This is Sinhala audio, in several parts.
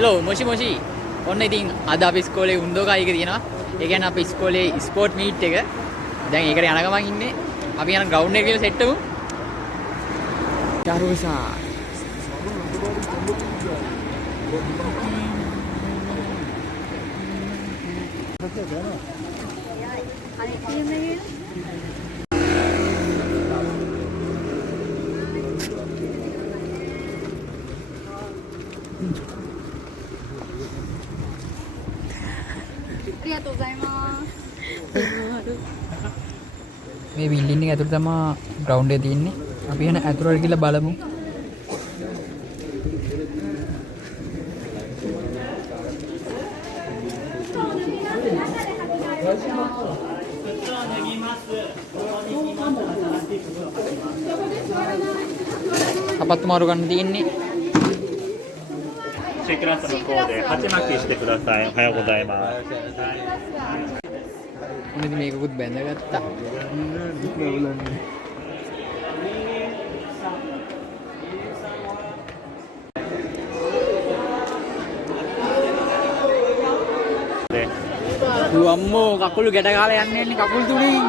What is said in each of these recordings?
හෙලෝ මොෂි මොෂි ඔන්න ඉතින් අද අපි ඉස්කෝලේ උන්දෝකායික තියෙනවා. ඒ කියන්නේ අපි ඉස්කෝලේ ස්පෝර්ට් මීට් එක. දැන් ඒකට යන ගමන් ඉන්නේ. අපි යන ග්‍රවුන්ඩ් එකට ගිහලා සෙට් වෙමු. චාරුසා මේ බිල්ඩින් එක ඇතුළේ තමයි ග්‍රවුන්ඩ් එක තියෙන්නේ. අපි යන ඇතුළට ගිහලා බලමු. අපත් මාරු ගන්න තියෙන්නේ. C クラスの方で鉢巻きしてください。おはようございます。 මොනද මේකකුත් බැඳගත්තා. අම්මෝ කකුළු ගැට ගාලා යන්නේ නේ කකුල් තුලින්.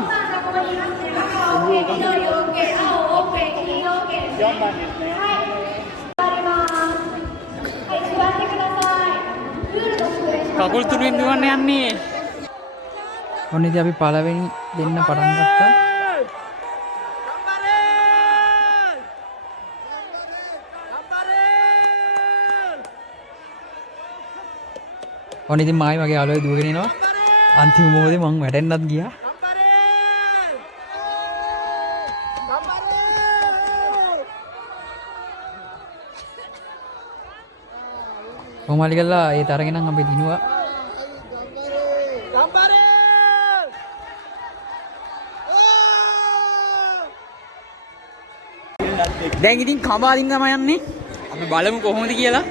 කකුල් තුලින් දුවන්න යන්නේ. ඔන්න ඉතින් අපි පළවෙනි දෙන්න පටන් ගත්තා. ඔන්න ඉතින් මායි මගේ යාළුවෝ දුවගෙන එනවා. අන්තිම මොහොතේ මං වැටෙන්නත් ගියා. කොහොමද කියලා ඒ තරගෙන නම් අපි දිනුවා. දැන් ඉතින් කමාලින් තමයි යන්නේ. අපි බලමු කොහොමද කියලා.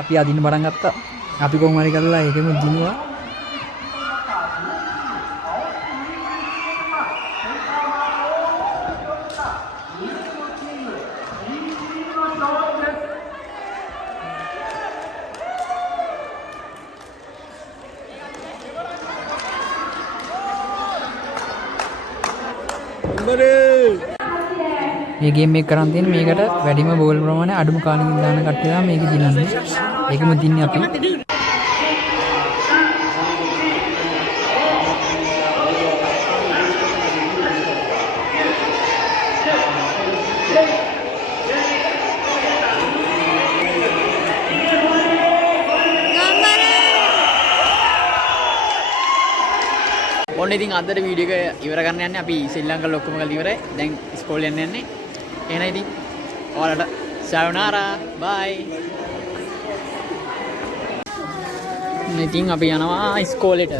අපි අදින්න පටන් ගත්තා. අපි කොහොම හරි කරලා ඒකෙම දිනුවා. මේ ගේම් එක කරන් තියෙන මේකට වැඩිම බෝල් ප්‍රමාණය අඩුම කාලෙකින් දාන කට්ටිය තමයි මේක දිනන්නේ. ඒකම දින්නේ අපි. ඔන්න ඉතින් අදට වීඩියෝ එක ඉවර කරන්න යන්නේ. අපි ශ්‍රී ලංකාවේ ඔක්කොම කරලා ඉවරයි. දැන් ඉස්කෝලේ යන්නේ. එහෙනම් ඉතින් ඔයාලට sayonara bye. ඉතින් අපි යනවා ඉස්කෝලේට.